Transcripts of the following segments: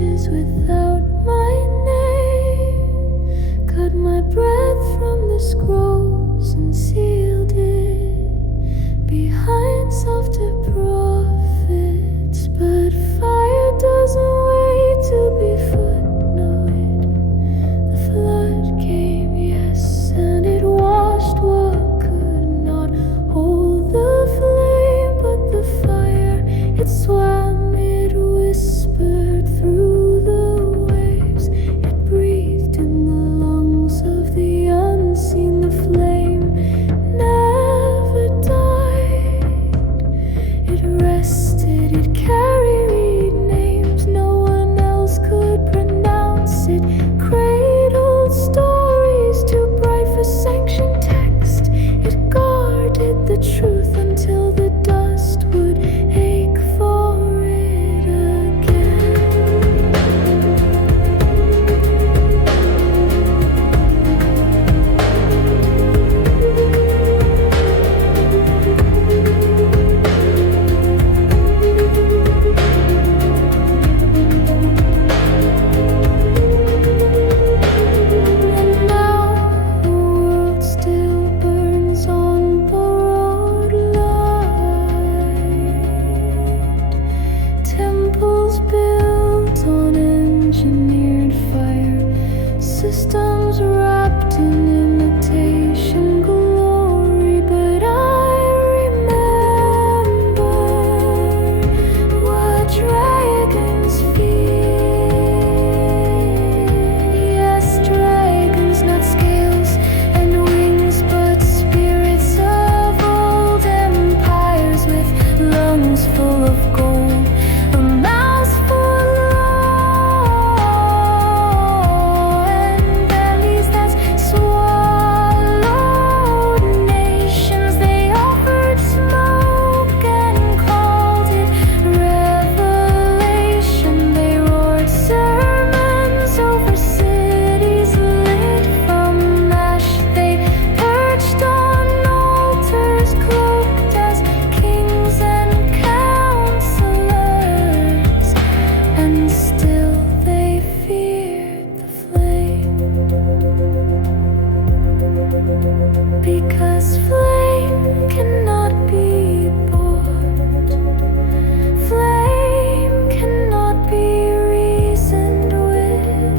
pages without my name, cut my breath from the scrolls and sealed it behind softer prophets. But fire doesn't wait to be footnoted. The flood came, yes, and it washed what could not hold the flame. But the fire, it swam, it whispered through the waves, it breathed in the lungs of the unseen. The flame never died, it rested, it carried names no one else could pronounce. It cradled stories too bright for sanctioned text. It guarded the truth until the dust would ache for it again. And now the world still burns on borrowed light. Temples built on engineered fire, systems wrapped in imitation glory. But I remember what dragons fear. Yes, dragons, not scales and wings, but spirits of old empires with lungs full of gold, a mouth full of law, and bellies that swallowed nations. They offered smoke and called it revelation. They roared sermons over cities lit from ash. They perched on altars cloaked as kings and counselors, and still they feared the flame. Because flame cannot be bought, flame cannot be reasoned with.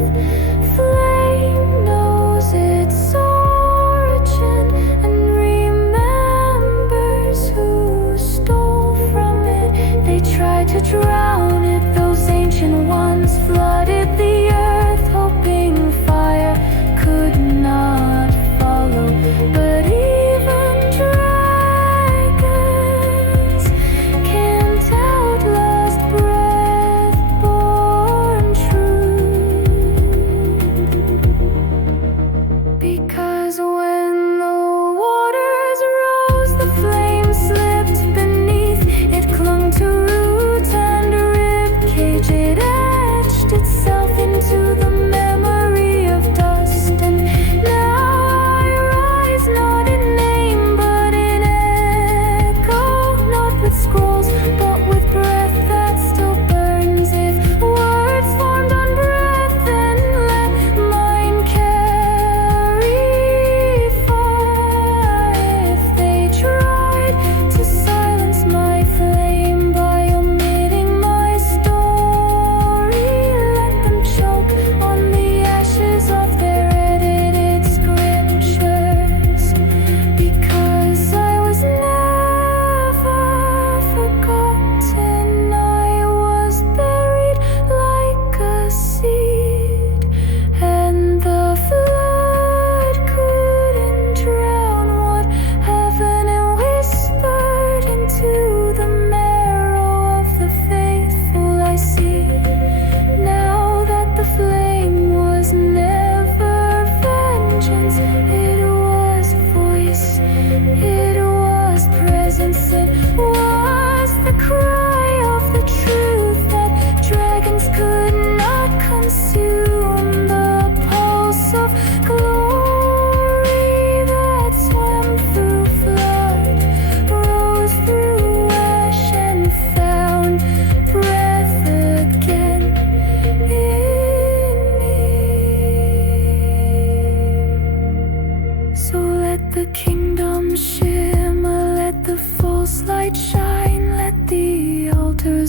Flame knows its origin and remembers who stole from it. They tried to drown it, those ancient ones flooded the earth, hoping fire could not follow. But even dragons can't outlast breath-born truth. Because when the waters rose, the flame slipped beneath. It clung to root and rib cage. It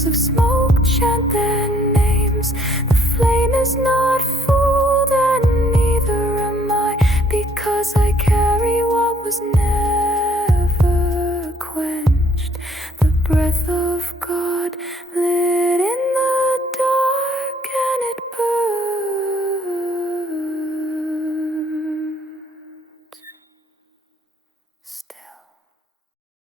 Pillars of smoke chant their names. The flame is not